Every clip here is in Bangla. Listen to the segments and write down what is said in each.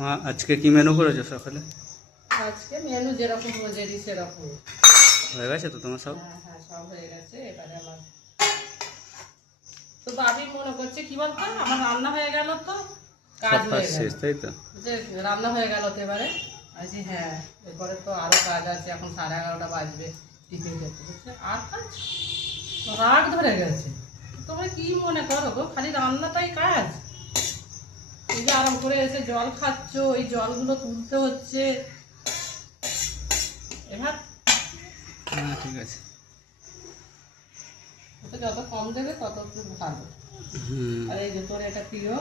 মা আজকে কি মেনু করেছো সকালে? আজকে মেনু যেরকম রোজেরই সেরকম। হয়ে গেছে তো তোমার সব? হ্যাঁ হ্যাঁ, সব হয়ে গেছে। এবারে আমার তো ভাবি মনে করছে কি বলতো, আমার রান্না হয়ে গেল তো কাজ সব কাজ হয়ে গেল, শেষ, তাই তো? যে রান্না হয়ে গেল তো এবারে আছি। হ্যাঁ, এরপরে তো আরো কাজ আছে, এখন 11:30 বাজবে টিফিন করতে হচ্ছে, আর কাজ রাগ ধরে গেছে। তোমরা কি মনে করো গো, খালি রান্নাটাই কাজ? এই যে আরাম করে এসে জল খাচ্ছ, এই জলগুলো তুলতে হচ্ছে। এবার হ্যাঁ ঠিক আছে। ওটা যত কম দেবে তত একটু ভালো। আর এই যে তোর এটা প্রিয়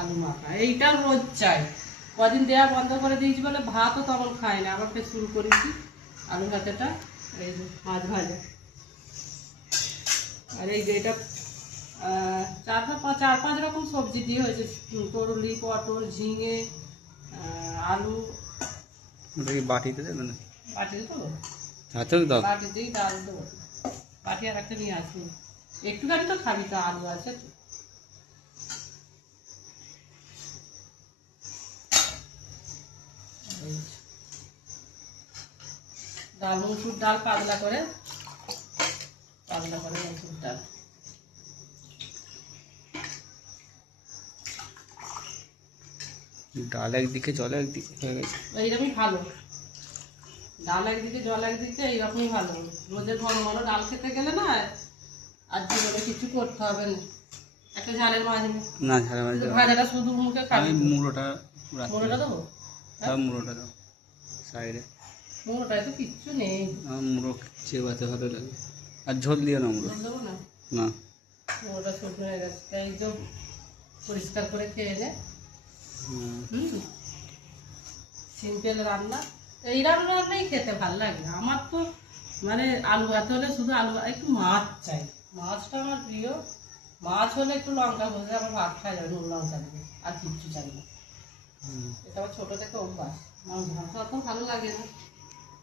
আলু মাখা, এইটা রোজ চাই। কদিন দেওয়া বন্ধ করে দিয়েছি বলে ভাতও তখন খাই না, আবার ফের শুরু করেছি আলু ভাতেটা। এই যে মাছ ভাজা, আর এই যে এটা চার পাঁচ রকম সবজি দিয়ে হয়েছে, তরুলি, পটল, ঝিঙে, আলু। ওটা কি বাটিতে দেবে না? বাটিতে দেবো, আচ্ছা দাও। বাটিতেই ডাল দেবো। বাটি আর একটা নিয়ে আসবো, একটুখানি তো খাবি তো, আলু আছে তো। ডাল, মসুর ডাল পাতলা করে মসুর ডাল। ডাল একদিকে জল একদিকে হয়ে গেছে। এইরকমই ভালো, ডাল একদিকে জল একদিকে, এইরকমই ভালো। রোজের ঘন ঘন ডাল খেতে গেলে না আর জীবনে কিছু করতে হবে না। একটা ঝালের মাঝে না ঝাড়া মাঝে ভাজাটা শুধু মুখে খাবি। আমি মুড়োটা মুড়োটা দেবো? সব মুড়োটা দাও সাইডে। মুড়োটায় তো কিচ্ছু নেই। আমার মুড়ো চেবাতে ভালো লাগে। আর ঝোল দিও না মুড়ো। ঝোল দেবো না, না মুড়োটা শুকনো হয়ে গেছে, তাই একদম পরিষ্কার করে খেয়ে নে। সিম্পল রান্না, এই রান্নাই খেতে ভালো লাগে আমার তো। মানে আলু ভাত হলে শুধু আলু, একটু মাছ চাই, মাছটা আমার প্রিয়। মাছ হলে একটু লঙ্কা ভেজে আমার ভাত খাই যাবে, নুন লঙ্কা দিয়ে, আর কিচ্ছু চাই না। এটা আমার ছোটো থেকে অভ্যাস। মাছ ভাত অত ভালো লাগে না,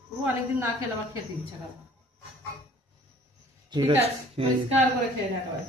তবু অনেকদিন না খেলে আমার খেতে ইচ্ছা করে। ঠিক আছে, পরিষ্কার করে খেয়ে নেওয়া।